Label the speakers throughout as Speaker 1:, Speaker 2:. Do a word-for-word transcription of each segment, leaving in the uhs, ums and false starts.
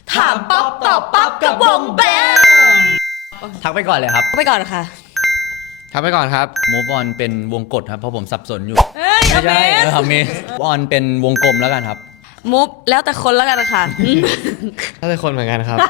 Speaker 1: ถามป๊อปตอบป๊อปกับวงแบมทักไปก่อนเลยครับ
Speaker 2: ไปก่อนค่ะ
Speaker 3: ทักไปก่อนครับ
Speaker 1: Move on เป็นวงกดครับเพราะผมสับสนอยู่
Speaker 2: ไม่
Speaker 1: ใช่ครับเม Move on เป็นวงกลมแล้วกันครับ
Speaker 2: Move แล้วแต่คนแล้วกันค่ะ
Speaker 3: ถ้าเป็นคนเหมือนกันครับ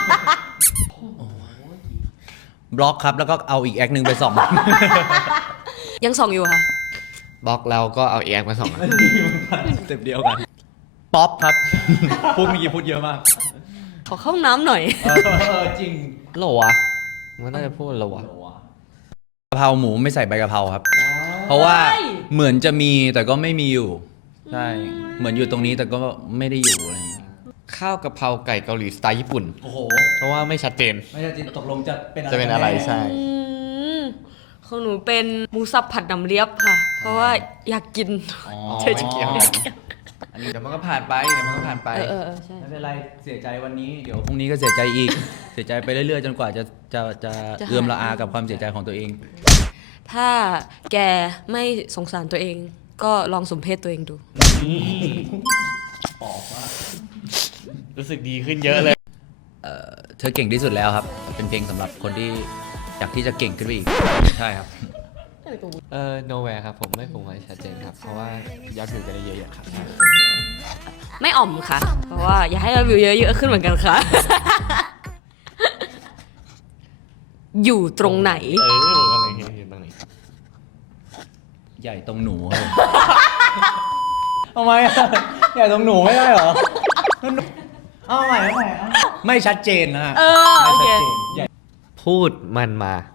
Speaker 1: บล็อกครับแล้วก็เอาอีกแอคหนึ่งไปส่อง
Speaker 2: ยังส่องอยู่ค่ะ
Speaker 3: บล็อกแล้วก็เอาเอ็กมาส่อง
Speaker 1: เต็มเดียวกันป๊อปครับ พูดเมื่อกี้พูดเยอะมาก
Speaker 2: ขอเข้าห้องน้ำหน่อย
Speaker 1: จริง
Speaker 3: โหลวะมันน่าจะพูดโหลวะ
Speaker 1: กะเพราหมูไม่ใส่ใบกะเพราครับเพราะว่าเหมือนจะมีแต่ก็ไม่มีอยู่ใช่เหมือนอยู่ตรงนี้แต่ก็ไม่ได้อยู่อะไรอย่างงี้
Speaker 3: ข้าวกะเพราไก่เกาหลีสไตล์ญี่ปุ่น
Speaker 1: โอ้โห
Speaker 3: เพราะว่าไม่ชัดเจน
Speaker 1: ไม่ชัดเจนตกลงจะเป็นอะไร
Speaker 3: จะเป็นอะไรใช่
Speaker 2: ของหนูเป็นหมูสับผัดน้ำเลียบค่ะเพราะว่าอยากกิน
Speaker 3: เฉยๆเกี่ยวอันนี้เดี๋ยวมันก็ผ่านไปเดี๋ยวมันก็ผ่านไป
Speaker 2: เออใช่
Speaker 1: ไม่เป็นไรเสียใจวันนี้เดี๋ยวพรุ่งนี้ก็เสียใจอีก เสียใจไปเรื่อยๆจนกว่าจะจะจะเอื้อมละอากับความเสียใจของตัวเอง
Speaker 2: ถ้าแกไม่สงสารตัวเองก็ลองสมเพศตัวเองดู
Speaker 3: รู้สึกดีขึ้นเยอะเลย
Speaker 1: เออเธอเก่งที่สุดแล้วครับเป็นเพลงสำหรับคนที่อยากที่จะเก่งขึ้นไปอีกใช่ครับ
Speaker 3: เออ nowhere ครับผมไม่คงไว้ชัดเจนครับเพราะว่ายอดวิวจะได้เยอะๆครับ
Speaker 2: ไม่อ่อมค่ะเพราะว่าอยากให้ยอดวิวเยอะๆขึ้นเหมือนกันค่ะอยู่ตรงไหน
Speaker 3: เอออะไรเงี้ยอยู่ตรงไหน
Speaker 1: ใหญ่ตรงหนูครับทำไมอ่ะใหญ่ตรงหนูไม่ได้เหรอเอาใหม่เอาใหม่ไม่ชัดเจนนะฮะ
Speaker 2: เออโอเค
Speaker 3: พูดมันมา